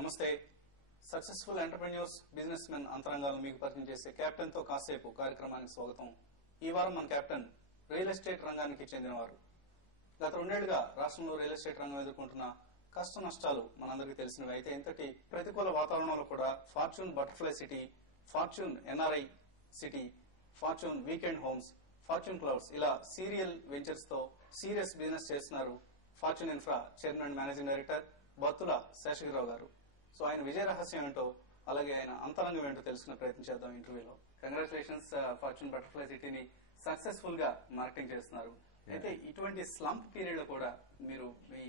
నమస్తే. Successful entrepreneurs, business men అంతరంగాలను మీకు పరిచయం చేసే కెప్టెన్ తో కాసేపు కార్యక్రమానికి స్వాగతం. ఈ వారం మన కెప్టెన్ రియల్ ఎస్టేట్ రంగానికి చెందినవారు. గత 2 ఏళ్లుగా రాష్ట్రంలో రియల్ ఎస్టేట్ రంగం ఎదుర్కొంటున్న కష్ట నష్టాలు మనందరికీ తెలిసినవి. అయితే ఇంతటి ప్రతికూల వాతావరణంలో కూడా Fortune butterfly city, Fortune NRI city, Fortune weekend homes, Fortune clouds ఇలా సీరియల్ వెంచర్స్ తో సీరియస్ బిజినెస్ చేస్తున్నారు Fortune infra chairman and managing director Battula Seshagirirao గారు. సో ఆయన విజయ రహస్యం ఏంటో, అలాగే ఆయన అంతరంగం ఏంటో తెలుసుకునే ప్రయత్నం చేద్దాం ఇంటర్వ్యూలో. కంగ్రాచులేషన్స్, ఫార్చ్యూన్ బటర్ఫ్లై సిటీని సక్సెస్ఫుల్ గా మార్కెటింగ్ చేస్తున్నారు. అయితే ఇటువంటి స్లంప్ పీరియడ్ లో కూడా మీరు మీ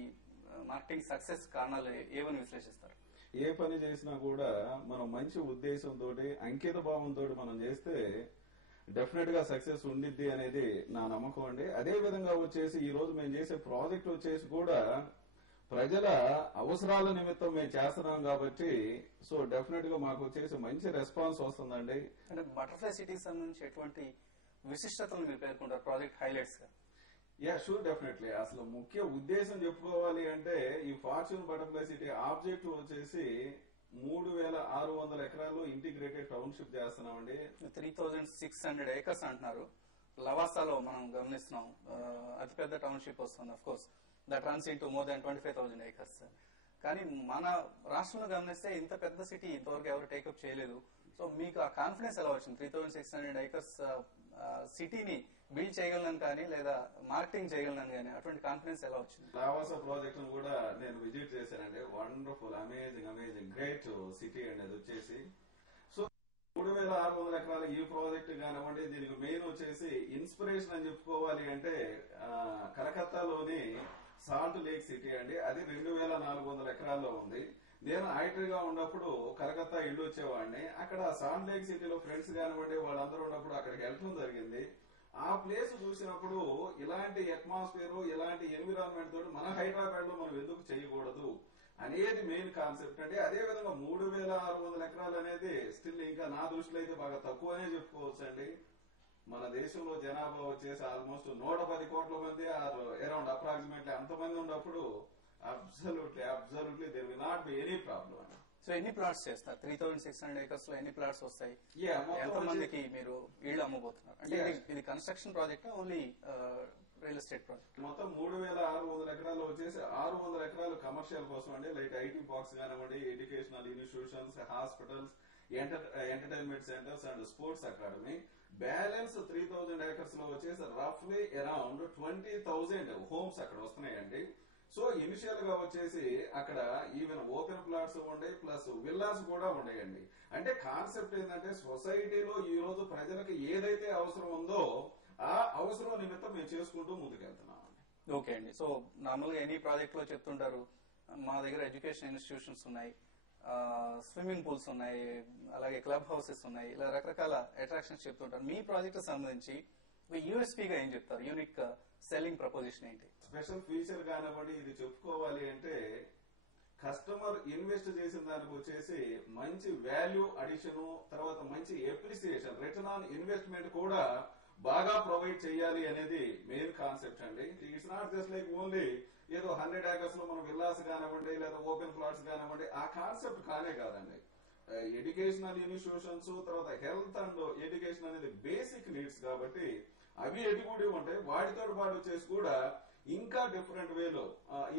మార్కెటింగ్ సక్సెస్ కారణాలు ఏమని విశ్లేషిస్తారు? ఏ పని చేసినా కూడా మనం మంచి ఉద్దేశంతో అంకిత భావంతో మనం చేస్తే డెఫినెట్ గా సక్సెస్ ఉండిద్ది అనేది నా నమ్మకం అండి. అదే విధంగా వచ్చేసి ఈ రోజు మేము చేసే ప్రాజెక్ట్ వచ్చేసి కూడా ప్రజల అవసరాల నిమిత్తం మేము చేస్తున్నాం కాబట్టి సో డెఫినెట్ గా మాకు వచ్చేసి మంచి రెస్పాన్స్ వస్తుందండి. అంటే బటర్ఫ్లై సిటీకి సంబంధించి ఎటువంటి విశిష్టతలు మీరు పేర్కొంటారు ప్రాజెక్ట్ హైలైట్స్ గా? Yeah sure, definitely. అసలు ముఖ్య ఉద్దేశం చెప్పుకోవాలి అంటే ఈ ఫార్చ్యూన్ బటర్ఫ్లై సిటీ ఆబ్జెక్టివ్ వచ్చేసి 3600 ఎకరాల్లో ఇంటిగ్రేటెడ్ టౌన్షిప్ చేస్తున్నామండి. 3600 ఏకర్స్ అంటున్నారు. లవాసాలో మనం గమనిస్తున్నాం అతిపెద్ద టౌన్షిప్ వస్తుంది. Of course that runs into more than 25,000 acres. కానీ మన రాష్ట్రంలో గమనిస్తే ఇంత పెద్ద సిటీ ఇంతవరకు ఎవరు టేకప్ చేయలేదు. సో మీకు ఆ కాన్ఫిడెన్స్ ఎలా వచ్చింది? 3600 ఏకర్స్ సిటీని బిల్డ్ చేయగలను కానీ లేదా మార్కెటింగ్ చేయగలను కానీ అటువంటి కాన్ఫిడెన్స్ ఎలా వచ్చింది? లావాసా ప్రాజెక్ట్ ను కూడా నేను విజిట్ చేశానండి. వండర్ఫుల్, అమేజింగ్ గ్రేట్ సిటీ అండి అది వచ్చేసి. సో 3600 ఎకరాల ఈ ప్రాజెక్ట్ కానివ్వండి, దీనికి మెయిన్ వచ్చేసి ఇన్స్పిరేషన్ అని చెప్పుకోవాలి అంటే కలకత్తాలోని సాల్ట్ లేక్ సిటీ అండి. అది 2400 ఎకరాల్లో ఉంది. నేను ఐటర్ గా ఉన్నప్పుడు కలకత్తా ఇల్లు వచ్చేవాడిని. అక్కడ సాల్ట్ లేక్ సిటీలో ఫ్రెండ్స్ కానివ్వండి వాళ్ళందరూ ఉన్నప్పుడు అక్కడికి వెళ్ళడం జరిగింది. ఆ ప్లేస్ చూసినప్పుడు ఇలాంటి అట్మాస్ఫియర్, ఇలాంటి ఎన్విరాన్మెంట్ తోటి మన హైదరాబాద్ లో మనం ఎందుకు చేయకూడదు అనేది మెయిన్ కాన్సెప్ట్ అండి. అదే విధంగా 3600 ఎకరాలు అనేది స్టిల్ ఇంకా నా దృష్టిలో అయితే బాగా తక్కువనే చెప్పుకోవచ్చు అండి. మన దేశంలో జనాభా వచ్చేసి ఆల్మోస్ట్ 110 కోట్ల మంది అరౌండ్ అప్రాక్సిమేట్లీ అంతమంది ఉన్నప్పుడు absolutely there will not be any problem అండి. సో ఎన్ని ప్లాట్స్ చేస్తారు? 3600 ఏకర్స్ లో ఎన్ని ప్లాట్స్ వస్తాయి? ఎంత మందికి మీరు ఇళ్లు అమ్మబోతున్నారు? అంటే ఇది construction project only real estate project? మొత్తం 3600 ఎకరాలు వచ్చేసి 600 ఎకరాలు కమర్షియల్ కోసం అండి. లైక్ ఐటీ పార్క్స్ కానివ్వండి, educational institutions, hospitals, entertainment centres and sports academy. Balance 3000 acres లో వచ్చేసి రఫ్లీ అరౌండ్ 20,000 హోమ్స్ అక్కడ వస్తున్నాయండి. సో ఇనిషియల్ గా వచ్చేసి అక్కడ ఈవెన్ ఓపెన్ ప్లాట్స్ ఉన్నాయి, ప్లస్ విల్లాస్ కూడా ఉన్నాయండి. అంటే కాన్సెప్ట్ ఏంటంటే సొసైటీలో ఈ రోజు ప్రజలకు ఏదైతే అవసరం ఉందో ఆ అవసరం నిమిత్తం మేము చేసుకుంటూ ముందుకెళ్తున్నామండి. ఓకే అండి. సో నార్మల్ గా ఎనీ ప్రాజెక్ట్ లో చెప్తుంటారు మా దగ్గర ఎడ్యుకేషన్ ఇన్స్టిట్యూషన్స్ ఉన్నాయి, స్విమ్మింగ్ పూల్స్ ఉన్నాయి, అలాగే క్లబ్ హౌసెస్ ఉన్నాయి, ఇలా రకరకాల అట్రాక్షన్స్ చెప్తుంటారు. మీ ప్రాజెక్ట్ సంబంధించి యూఎస్పీగా ఏం చెప్తారు? యూనిక్ సెల్లింగ్ ప్రపోజిషన్ ఏంటి? స్పెషల్ ఫీచర్ కానివ్వండి, ఇది చెప్పుకోవాలి అంటే కస్టమర్ ఇన్వెస్ట్ చేసిన దానికి వచ్చేసి మంచి వాల్యూ అడిషన్, తర్వాత మంచి ఎప్రిసియేషన్, రిటర్న్ ఆన్ ఇన్వెస్ట్మెంట్ కూడా బాగా ప్రొవైడ్ చేయాలి అనేది మెయిన్ కాన్సెప్ట్ అండి. It's not just like only ఏదో 100 ఏకర్స్ లో మనం విల్లాస్ కానివ్వండి లేదా ఓపెన్ ప్లాట్స్ కానివ్వండి, ఆ కాన్సెప్ట్ కానే కాదండి. ఎడ్యుకేషనల్ ఇన్స్టిట్యూషన్స్, తర్వాత హెల్త్ అండ్ ఎడ్యుకేషన్ అనేది బేసిక్ నీడ్స్ కాబట్టి అవి ఎటుకూడి ఉంటాయి. వాటితో పాటు వచ్చేసి కూడా ఇంకా డిఫరెంట్ వేలో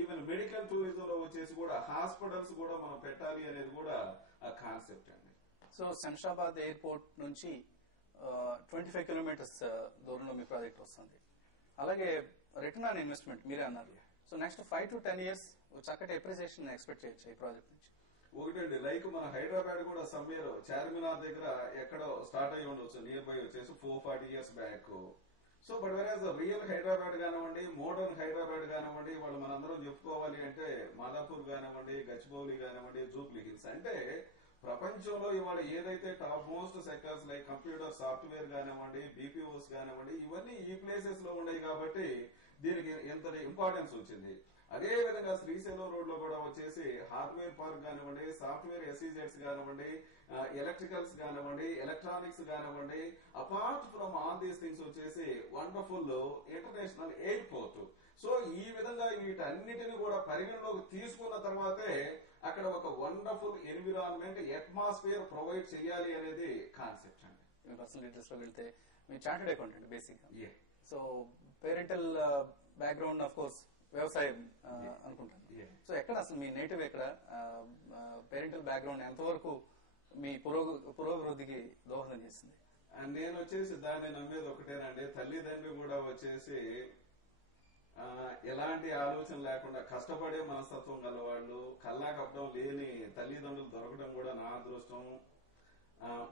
ఈవెన్ మెడికల్ టూరిజం లో వచ్చేసి కూడా హాస్పిటల్స్ కూడా మనం పెట్టాలి అనేది కూడా కాన్సెప్ట్ అండి. సో శంషాబాద్ ఎయిర్పోర్ట్ నుంచి 25 కిలోమీటర్స్ దూరంలో మీ ప్రాజెక్ట్ వస్తుంది. అలాగే రిటర్న్ ఆన్ ఇన్వెస్ట్మెంట్ మీరే అన్నారు. సో నెక్స్ట్ 5 to 10 years చక్కటి అప్రిసియేషన్ ఎక్స్పెక్ట్ చేయొచ్చు ఈ ప్రాజెక్ట్ నుంచి. ఒకటండి, లైక్ మన హైదరాబాద్ కూడా సమ్మేర్ చార్మినార్ దగ్గర ఎక్కడో స్టార్ట్ అయ్యి ఉండొచ్చు, నియర్ బై వచ్చేసి 440 years బ్యాక్. సో బట్ వెరాజ్ రియల్ హైదరాబాద్ కానివ్వండి, మోడర్న్ హైదరాబాద్ కానివ్వండి, వాళ్ళు మనందరం చెప్పుకోవాలి అంటే మాదాపూర్ కానివ్వండి, గచ్చిబౌలి కానివ్వండి, జూబ్లీ హిల్స్. అంటే ప్రపంచంలో ఇవాళ ఏదైతే top most sectors like computer software కానివ్వండి, బీపీఓస్ కానివ్వండి, ఇవన్నీ ఈ ప్లేసెస్ లో ఉన్నాయి కాబట్టి దీనికి ఎంత ఇంపార్టెన్స్ వచ్చింది. అదే విధంగా శ్రీశైలం రోడ్ లో కూడా వచ్చేసి హార్డ్వేర్ పార్క్ కానివ్వండి, సాఫ్ట్వేర్ ఎస్ఈజెడ్స్ కానివ్వండి, ఎలక్ట్రికల్స్ కానివ్వండి, ఎలక్ట్రానిక్స్ కానివ్వండి, apart from all these things వచ్చేసి వండర్ఫుల్ ఇంటర్నేషనల్ ఎయిర్పోర్ట్. సో ఈ విధంగా వీటన్నిటిని కూడా పరిగణలోకి తీసుకున్న తర్వాతే అక్కడ ఒక వండర్ఫుల్ ఎన్విరాన్మెంట్ అట్మాస్ఫియర్ ప్రొవైడ్ చేయాలి అనేది కాన్సెప్ట్ అండి. మీ పర్సనల్ డీటెయిల్స్ లో వెళ్తే మీ చార్టెడ్ అకౌంటెంట్ బేసిక్ గా. Yeah. So parental background of course వ్యవసాయం అనుకుంటాను. సో ఎక్కడ అసలు మీ నేటివ్ ఎక్కడ, పేరెంటల్ బ్యాక్గ్రౌండ్ ఎంతవరకు మీ పురోభివృద్ధికి దోహదం చేసింది? నేను వచ్చేసి దాన్ని నమ్మేది ఒకటేనండి, తల్లిదండ్రులు కూడా వచ్చేసి ఎలాంటి ఆలోచన లేకుండా కష్టపడే మనస్తత్వం గల వాళ్ళు, కల్లా కప్పడం లేని తల్లిదండ్రులు దొరకడం కూడా నా అదృష్టం.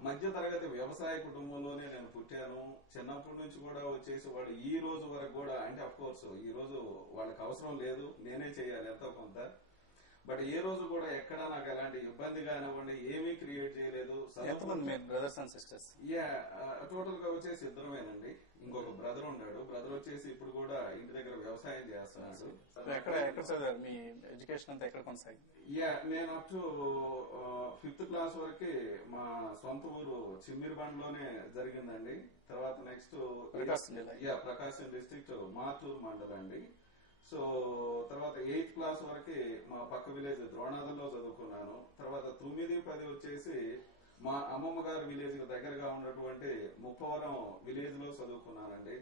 మధ్య తరగతి వ్యవసాయ కుటుంబంలోనే నేను పుట్టాను. చిన్నప్పటి నుంచి కూడా వచ్చేసి వాళ్ళు ఈ రోజు వరకు కూడా, అంటే అఫ్ కోర్స్ ఈ రోజు వాళ్ళకి అవసరం లేదు, నేనే చేయాలి ఎంతో కొంత, బట్ ఏ రోజు కూడా ఎక్కడ నాకు ఎలాంటి ఇబ్బంది కానివ్వండి ఏమీ క్రియేట్ చేయలేదు. Brothers and sisters? టోటల్ గా వచ్చేసి ఇద్దరమేనండి. ఇంకొక బ్రదర్ ఉన్నాడు. బ్రదర్ వచ్చేసి ఇప్పుడు కూడా ఇంటి దగ్గర వ్యవసాయం చేస్తున్నాడు. ఎక్కడ చదివారు? మీ ఎడ్యుకేషన్ అంతా ఎక్కడ కొనసాగింది? నేను అప్ టు 5th క్లాస్ వరకు మా సొంత ఊరు చిమ్మిరిబండ్లోనే జరిగిందండి. తర్వాత నెక్స్ట్ ప్రకాశం డిస్ట్రిక్ట్ మాతూరు మండలం అండి. సో తర్వాత 8th క్లాస్ వరకు మా పక్క విలేజ్ ద్రోణాదంలో చదువుకున్నాను. తర్వాత 9, 10 వచ్చేసి మా అమ్మమ్మ గారి విలేజ్ దగ్గరగా ఉన్నటువంటి ముప్పవరం విలేజ్ లో చదువుకున్నానండి.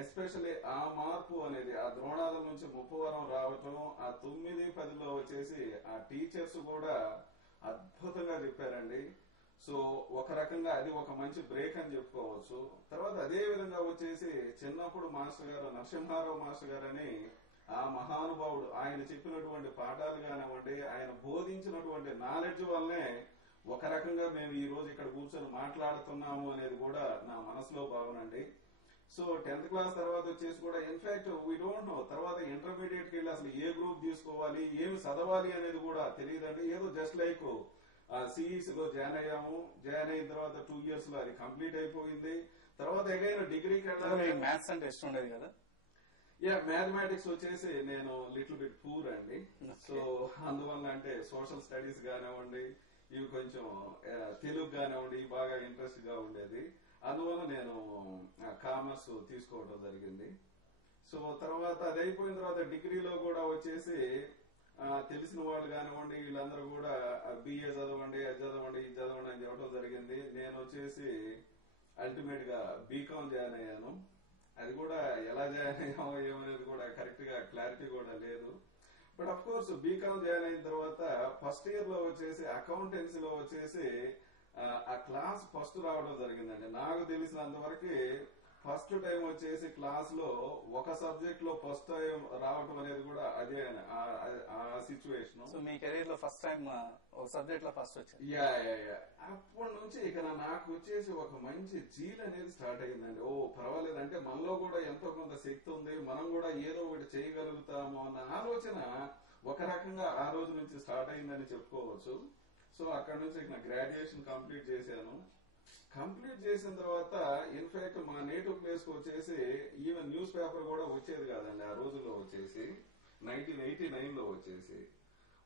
ఎస్పెషల్లీ ఆ మార్పు అనేది ఆ ద్రోణాదం నుంచి ముప్పవరం రావటం, ఆ 9, 10లో వచ్చేసి ఆ టీచర్స్ కూడా అద్భుతంగా చెప్పారండి. సో ఒక రకంగా అది ఒక మంచి బ్రేక్ అని చెప్పుకోవచ్చు. తర్వాత అదే విధంగా వచ్చేసి చిన్నప్పుడు మాస్టర్ గారు నరసింహారావు మాస్టర్ గారు అని ఆ మహానుభావుడు, ఆయన చెప్పినటువంటి పాఠాలు కానివ్వండి, ఆయన బోధించినటువంటి నాలెడ్జ్ వల్లనే ఒక రకంగా మేము ఈ రోజు ఇక్కడ కూర్చొని మాట్లాడుతున్నాము అనేది కూడా నా మనసులో భావనండి. సో 10th క్లాస్ తర్వాత వచ్చేసి కూడా ఇన్ఫాక్ట్ వీ డోంట్ నో తర్వాత ఇంటర్మీడియట్ కి వెళ్ళి అసలు ఏ గ్రూప్ తీసుకోవాలి, ఏమి చదవాలి అనేది కూడా తెలియదండి. ఏదో జస్ట్ లైక్ సిఈసి లో జాయిన్ అయ్యాము. జాయిన్ అయిన తర్వాత 2 years లో అది కంప్లీట్ అయిపోయింది. తర్వాత అగైన్ డిగ్రీకి వెళ్ళాలి. మ్యాథ్స్ అంటే ఇష్టం ఉండేది కదా? మ్యాథమెటిక్స్ వచ్చేసి నేను లిటిల్ బిట్ పూర్ అండి. సో అందువల్ల అంటే సోషల్ స్టడీస్ కానివ్వండి, ఇవి కొంచెం తెలుగు కానివ్వండి బాగా ఇంట్రెస్ట్ గా ఉండేది. అందువల్ల నేను కామర్స్ తీసుకోవడం జరిగింది. సో తర్వాత అది అయిపోయిన తర్వాత డిగ్రీలో కూడా వచ్చేసి తెలిసిన వాళ్ళు కానివ్వండి వీళ్ళందరూ కూడా బిఏ చదవండి, అది చదవండి, ఇది చదవండి అని చెప్పడం జరిగింది. నేను వచ్చేసి అల్టిమేట్ గా బీకామ్ జాయిన్ అయ్యాను. అది కూడా ఎలా జాయిన్ అయ్యామో ఏమనేది కూడా కరెక్ట్ గా క్లారిటీ కూడా లేదు. But of course BCom join అయిన తర్వాత ఫస్ట్ ఇయర్ లో వచ్చేసి అకౌంటెన్సీలో వచ్చేసి ఆ క్లాస్ ఫస్ట్ రావడం జరిగిందండి. నాకు తెలిసినంత వరకు ఫస్ట్ టైం వచ్చేసి క్లాస్ లో ఒక సబ్జెక్ట్ లో ఫస్ట్ టైం రావడం అనేది కూడా అదే ఆ సిచ్యువేషన్. సో మీ కెరీర్ లో ఫస్ట్ టైం ఒక సబ్జెక్ట్ లో ఫస్ట్ వచ్చింది. అప్పటి నుంచి ఇక నాకు వచ్చేసి ఒక మంచి జీల్ అనేది స్టార్ట్ అయ్యిందండి. పర్వాలేదు, అంటే మనలో కూడా ఎంతో కొంత శక్తి ఉంది, మనం కూడా ఏదో ఒకటి చేయగలుగుతాము అన్న ఆలోచన ఒక రకంగా ఆ రోజు నుంచి స్టార్ట్ అయిందని చెప్పుకోవచ్చు. సో అక్కడ నుంచి నా గ్రాడ్యుయేషన్ కంప్లీట్ చేశాను. కంప్లీట్ చేసిన తర్వాత ఇన్ఫాక్ట్ మా నేటివ్ ప్లేస్ కు వచ్చేసి ఈవెన్ న్యూస్ పేపర్ కూడా వచ్చేది కాదండి ఆ రోజుల్లో. వచ్చేసి 1989 లో వచ్చేసి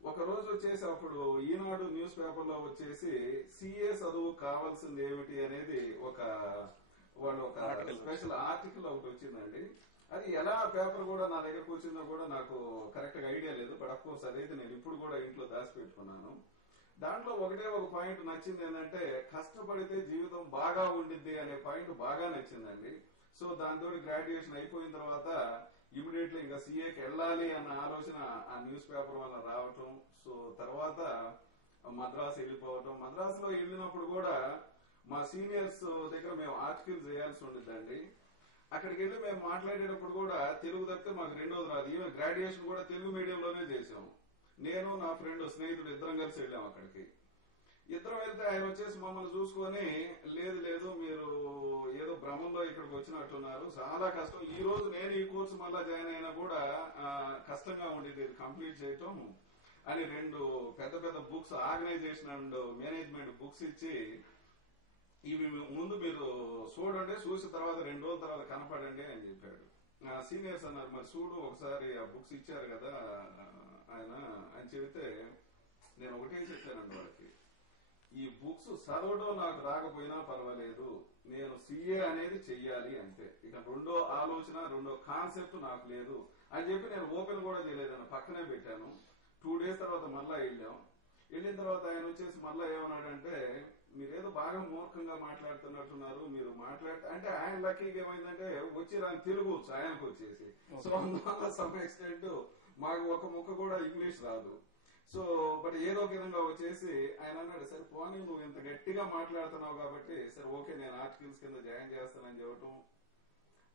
ఒక రోజు వచ్చేసి అప్పుడు ఈనాడు న్యూస్ పేపర్ లో వచ్చేసి సిఏ చదువు కావాల్సింది ఏమిటి అనేది వాళ్ళు ఒక స్పెషల్ ఆర్టికల్ ఒకటి వచ్చిందండి. అది ఎలా పేపర్ కూడా నా దగ్గరకు వచ్చిందో కూడా నాకు కరెక్ట్ గా ఐడియా లేదు. బట్ అఫ్ కోర్స్ అదైతే నేను ఇప్పుడు కూడా ఇంట్లో దాచిపెట్టుకున్నాను. దాంట్లో ఒకటే ఒక పాయింట్ నచ్చింది ఏంటంటే కష్టపడితే జీవితం బాగా ఉండిద్ది అనే పాయింట్ బాగా నచ్చిందండి. సో దాంతో గ్రాడ్యుయేషన్ అయిపోయిన తర్వాత ఇమీడియట్లీ ఇంకా సిఏకి వెళ్ళాలి అన్న ఆలోచన ఆ న్యూస్ పేపర్ వల్ల రావటం. సో తర్వాత మద్రాసు వెళ్ళిపోవటం. మద్రాసులో వెళ్ళినప్పుడు కూడా మా సీనియర్స్ దగ్గర మేము ఆర్టికల్స్ చేయాల్సి ఉండిద్దండి. అక్కడికి వెళ్ళి మేము మాట్లాడేటప్పుడు కూడా తెలుగు తప్పితే మాకు రెండోది రాదు. ఈవెన్ గ్రాడ్యుయేషన్ కూడా తెలుగు మీడియంలోనే చేసాము. నేను నా ఫ్రెండ్ స్నేహితుడు ఇద్దరం కలిసి వెళ్ళాం అక్కడికి. ఇద్దరం వెళ్తే ఆయన వచ్చేసి మమ్మల్ని చూసుకొని లేదు మీరు ఏదో భ్రమంలో ఇక్కడికి వచ్చినట్టున్నారు, చాలా కష్టం, ఈ రోజు నేను ఈ కోర్సు మళ్ళా జాయిన్ అయినా కూడా కష్టంగా ఉండేది ఇది కంప్లీట్ చేయటం అని 2 పెద్ద books organisation and management books ఇచ్చి ఇవి ముందు మీరు చూడండి, చూసిన తర్వాత 2 రోజుల తర్వాత కనపడండి అని చెప్పాడు. సీనియర్స్ అన్నారు మరి చూడు ఒకసారి ఆ బుక్స్ ఇచ్చారు కదా ఆయన అని చెబితే నేను ఒకటే చెప్పానండి వాళ్ళకి, ఈ బుక్స్ చదవడం నాకు రాకపోయినా పర్వాలేదు, నేను సిఏ అనేది చెయ్యాలి అంతే, ఇక రెండో ఆలోచన రెండో కాన్సెప్ట్ నాకు లేదు అని చెప్పి నేను ఓపెన్ కూడా చేయలేదని పక్కనే పెట్టాను. 2 days తర్వాత మళ్ళా వెళ్ళాం. వెళ్ళిన తర్వాత ఆయన వచ్చేసి మళ్ళీ ఏమన్నాడంటే, మీరేదో బాగా మూర్ఖంగా మాట్లాడుతున్నట్టున్నారు, మీరు మాట్లాడితే అంటే ఆయన లక్కీగా ఏమైందంటే వచ్చి దాన్ని తిరగవచ్చు ఆయనకు వచ్చేసి. సో అందువల్ల సమ్ ఎక్స్టెంట్ మాకు ఒక ముక్క కూడా ఇంగ్లీష్ రాదు. సో బట్ ఏదో ఒక విధంగా వచ్చేసి ఆయన అన్నాడు, సరే పోనీ నువ్వు ఇంత గట్టిగా మాట్లాడుతున్నావు కాబట్టి సరే ఓకే నేను ఆర్టికల్స్ కింద జాయిన్ చేస్తానని చెప్పటం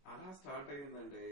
అలా స్టార్ట్ అయ్యిందండి.